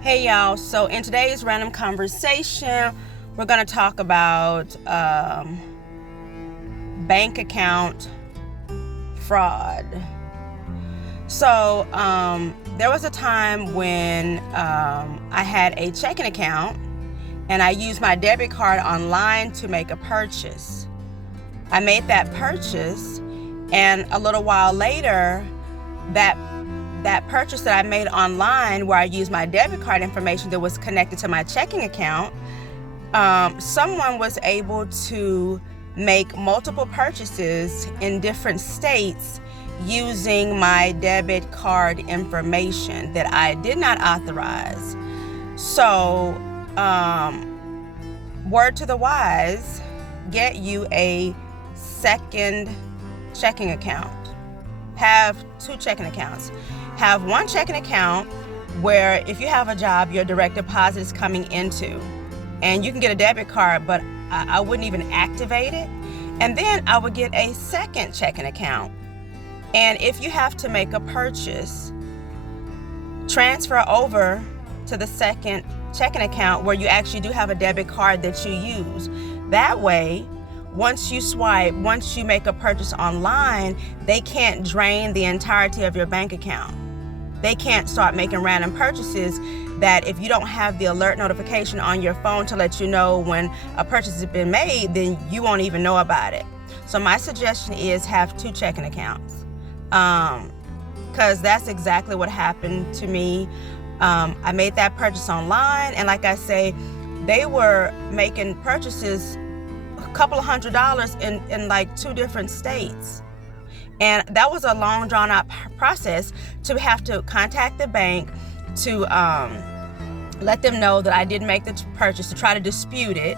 Hey y'all, so in today's random conversation, we're going to talk about bank account fraud. So there was a time when I had a checking account and I used my debit card online to make a purchase. I made that purchase, and a little while later, that purchase that I made online, where I used my debit card information that was connected to my checking account, someone was able to make multiple purchases in different states using my debit card information that I did not authorize. So, word to the wise, get you a second checking account. Have two checking accounts. Have one checking account where if you have a job, your direct deposit is coming into, and you can get a debit card, but I wouldn't even activate it. And then I would get a second checking account. And if you have to make a purchase, transfer over to the second checking account where you actually do have a debit card that you use. That way, once you make a purchase online, they can't drain the entirety of your bank account. They can't start making random purchases that if you don't have the alert notification on your phone to let you know when a purchase has been made, then you won't even know about it. So my suggestion is have two checking accounts, because that's exactly what happened to me. I made that purchase online, and like I say, they were making purchases a couple of $100s in like two different states. And that was a long drawn out process to have to contact the bank to let them know that I didn't make the purchase, to try to dispute it,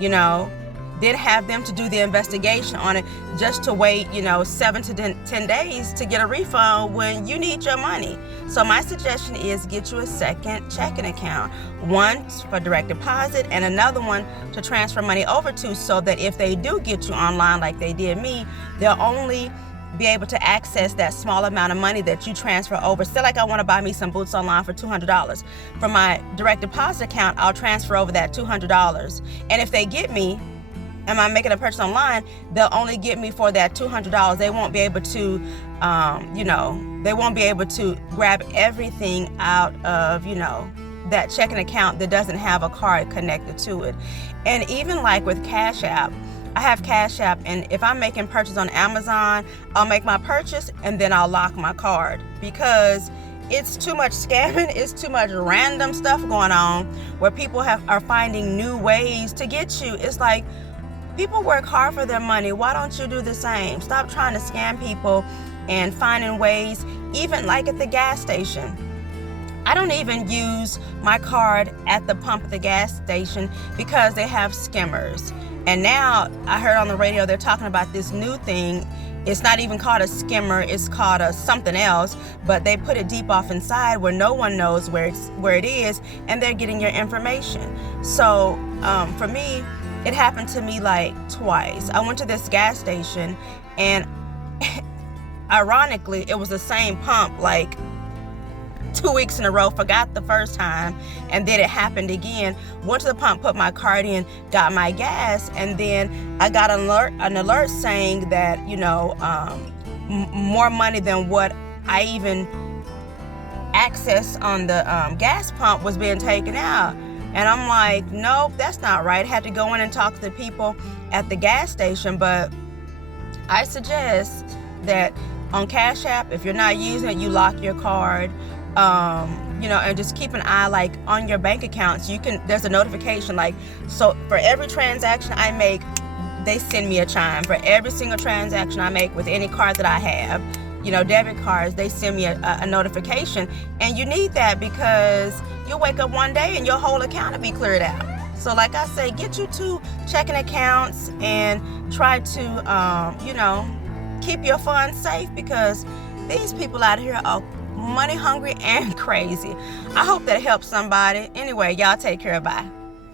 then have them to do the investigation on it, just to wait, 7 to 10 days to get a refund when you need your money. So my suggestion is get you a second checking account, one for direct deposit and another one to transfer money over to, so that if they do get you online like they did me, they'll only be able to access that small amount of money that you transfer over. Say like I want to buy me some boots online for $200. From my direct deposit account, I'll transfer over that $200. And if they get me, and I'm making a purchase online, they'll only get me for that $200. They won't be able to, they won't be able to grab everything out of, that checking account that doesn't have a card connected to it. And even like with Cash App, I have Cash App, and if I'm making purchase on Amazon, I'll make my purchase and then I'll lock my card, because it's too much scamming, it's too much random stuff going on where people are finding new ways to get you. It's like, people work hard for their money. Why don't you do the same? Stop trying to scam people and finding ways, even like at the gas station. I don't even use my card at the pump at the gas station because they have skimmers. And now I heard on the radio they're talking about this new thing. It's not even called a skimmer, it's called a something else, but they put it deep off inside where no one knows where it is, and they're getting your information. So for me, it happened to me like twice. I went to this gas station, and ironically, it was the same pump like 2 weeks in a row. Forgot the first time, and then it happened again. Went to the pump, put my card in, got my gas, and then I got an alert saying that more money than what I even accessed on the gas pump was being taken out. And I'm like, nope, that's not right. I had to go in and talk to the people at the gas station. But I suggest that on Cash App, if you're not using it, you lock your card. And just keep an eye like on your bank accounts. There's a notification, like, so for every transaction I make, they send me a chime. For every single transaction I make with any card that I have, debit cards, they send me a notification. And you need that, because you'll wake up one day and your whole account will be cleared out. So like I say, get you two checking accounts and try to, keep your funds safe, because these people out here are money hungry and crazy. I hope that helps somebody. Anyway, y'all take care. Bye.